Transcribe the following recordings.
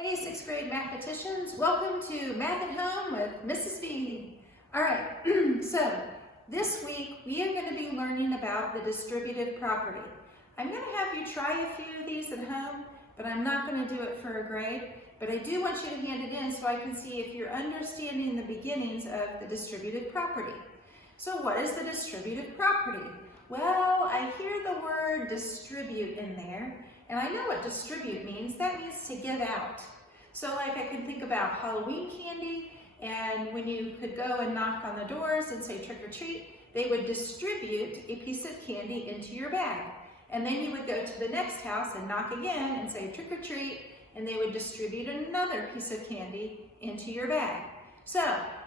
Hey, 6th grade mathematicians, welcome to Math at Home with Mrs. B. All right, so this week we are going to be learning about the distributive property. I'm going to have you try a few of these at home, but I'm not going to do it for a grade. But I do want you to hand it in so I can see if you're understanding the beginnings of the distributive property. So what is the distributive property? Well, I hear the word distribute in there, and I know what distribute means. That means to give out. So like I can think about Halloween candy, and when you could go and knock on the doors and say trick or treat, they would distribute a piece of candy into your bag. And then you would go to the next house and knock again and say trick or treat, and they would distribute another piece of candy into your bag. So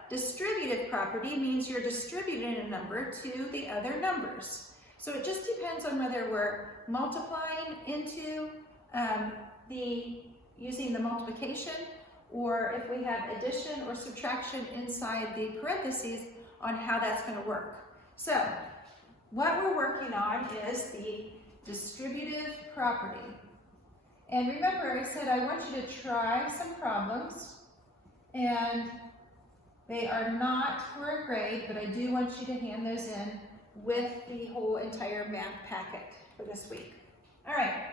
distributive property means you're distributing a number to the other numbers. So it just depends on whether we're multiplying into using the multiplication, or if we have addition or subtraction inside the parentheses on how that's going to work. So what we're working on is the distributive property. And remember, I said I want you to try some problems, and they are not for a grade, but I do want you to hand those in with the whole entire math packet for this week. All right,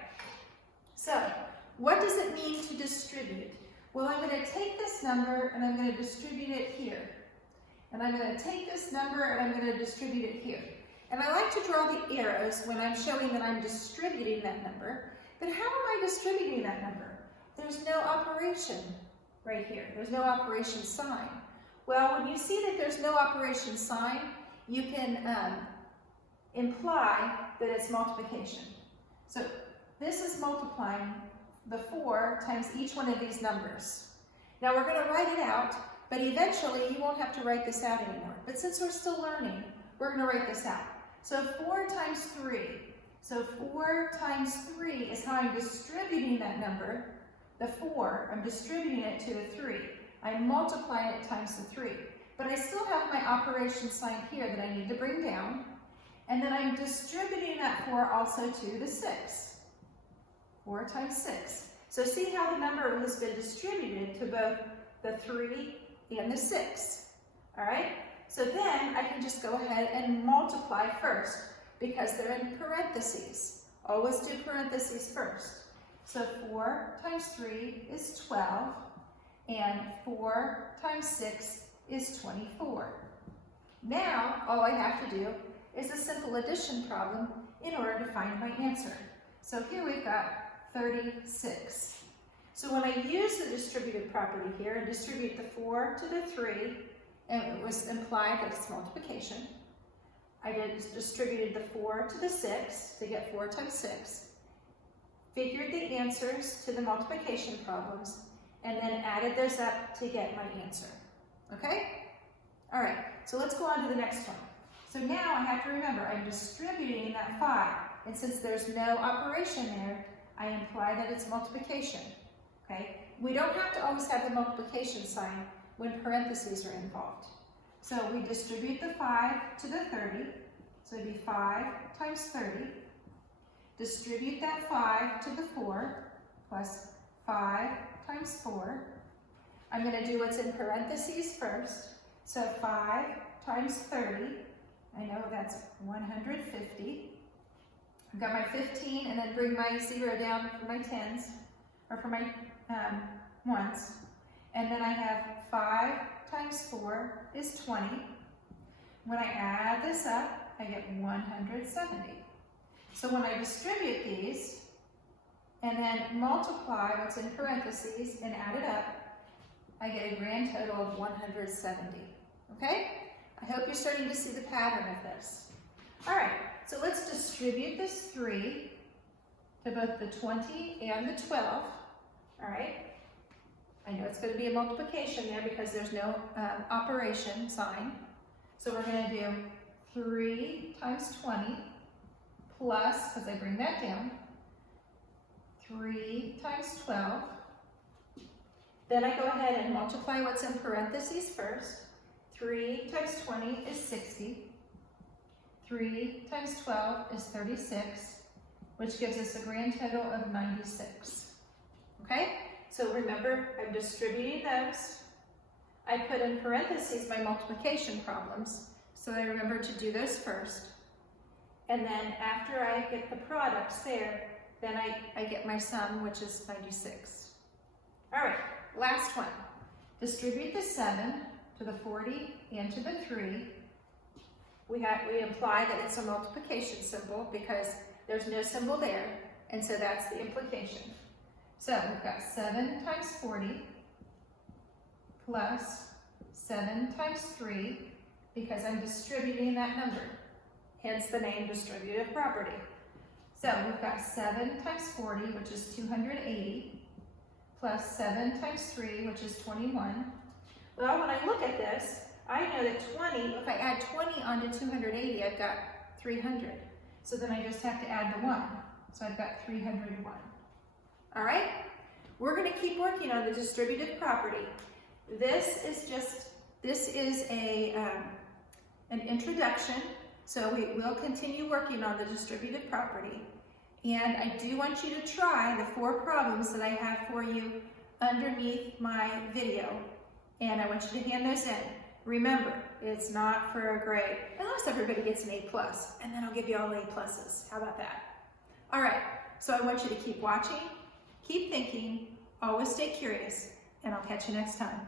so what does it mean to distribute? Well, I'm going to take this number and I'm going to distribute it here. And I'm going to take this number and I'm going to distribute it here. And I like to draw the arrows when I'm showing that I'm distributing that number. But how am I distributing that number? There's no operation right here. There's no operation sign. Well, when you see that there's no operation sign, you can imply that it's multiplication. So this is multiplying the 4 times each one of these numbers. Now we're going to write it out, but eventually you won't have to write this out anymore. But since we're still learning, we're going to write this out. So 4 times 3. So 4 times 3 is how I'm distributing that number. The 4, I'm distributing it to the 3. I'm multiplying it times the 3. But I still have my operation sign here that I need to bring down. And then I'm distributing that 4 also to the 6. 4 times 6. So see how the number has been distributed to both the 3 and the 6. All right? So then I can just go ahead and multiply first because they're in parentheses. Always do parentheses first. So 4 times 3 is 12, and 4 times 6 is 24. Now, all I have to do is a simple addition problem in order to find my answer. So here we've got 36. So when I use the distributive property here and distribute the 4 to the 3, and it was implied that it's multiplication, I distributed the 4 to the 6 to get 4 times 6, figured the answers to the multiplication problems, and then added those up to get my answer. Okay? All right, so let's go on to the next one. So now I have to remember I'm distributing that 5, and since there's no operation there, I imply that it's multiplication. Okay? We don't have to always have the multiplication sign when parentheses are involved. So we distribute the 5 to the 30, so it'd be 5 times 30. Distribute that 5 to the 4, plus 5 times 4. I'm going to do what's in parentheses first. So 5 times 30, I know that's 150. I've got my 15, and then bring my 0 down for my 10s, or for my 1s. And then I have 5 times 4 is 20. When I add this up, I get 170. So when I distribute these, and then multiply what's in parentheses and add it up, I get a grand total of 170. Okay? I hope you're starting to see the pattern of this. All right, so let's distribute this 3 to both the 20 and the 12. All right? I know it's going to be a multiplication there because there's no operation sign. So we're going to do 3 times 20 plus, because I bring that down, 3 times 12. Then I go ahead and multiply what's in parentheses first. 3 times 20 is 60. 3 times 12 is 36, which gives us a grand total of 96. Okay? So remember, I'm distributing those. I put in parentheses my multiplication problems, so I remember to do those first. And then after I get the products there, then I get my sum, which is 96. All right, last one. Distribute the 7 to the 40 and to the 3. We imply that it's a multiplication symbol because there's no symbol there, and so that's the implication. So we've got 7 times 40 plus 7 times 3, because I'm distributing that number, hence the name distributive property. So we've got 7 times 40, which is 280, plus 7 times 3, which is 21. Well, when I look at this, I know that 20, if I add 20 onto 280, I've got 300. So then I just have to add the 1. So I've got 301. All right? We're going to keep working on the distributive property. This is an introduction, so we will continue working on the distributive property. And I do want you to try the 4 problems that I have for you underneath my video. And I want you to hand those in. Remember, it's not for a grade, unless everybody gets an A+, and then I'll give you all A+. How about that? All right, so I want you to keep watching, keep thinking, always stay curious, and I'll catch you next time.